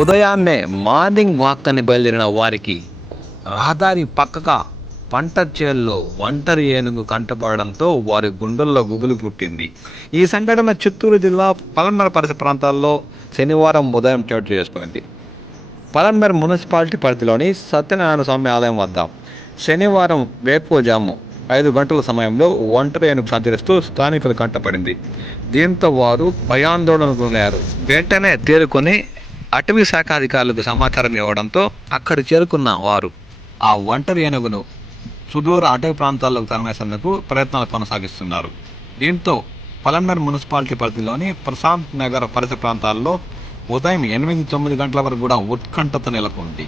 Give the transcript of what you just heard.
ఉదయాన్నే morning walk అని బయలుదేరిన వారికి రహదారి పక్కగా పంట చేల్లో ఒంటరి ఏనుగు కంటపడడంతో వారి గుండెల్లో గుబులు పుట్టింది. ఈ సంఘటన చిత్తూరు జిల్లా పలమర పరిసర ప్రాంతాల్లో శనివారం ఉదయం చోటు చేసుకుంది. పలమర మున్సిపాలిటీ పరిధిలోని సత్యనారాయణ స్వామి ఆలయం వద్ద శనివారం వేపుజాము ఐదు గంటల సమయంలో ఒంటరి ఏనుగు సంచరిస్తూ స్థానికులు కంటపడింది. దీంతో వారు భయాందోళనకు వెంటనే తేరుకొని అటవీ శాఖ అధికారులకు సమాచారం ఇవ్వడంతో అక్కడ చేరుకున్న వారు ఆ ఒంటరి ఏనుగును సుదూర అటవీ ప్రాంతాల్లోకి తరమేసేందుకు ప్రయత్నాలు కొనసాగిస్తున్నారు. దీంతో పలంబర్ మున్సిపాలిటీ పరిధిలోని ప్రశాంత్ నగర్ పరిసర ప్రాంతాల్లో ఉదయం ఎనిమిది తొమ్మిది గంటల వరకు కూడా ఉత్కంఠత నెలకొంది.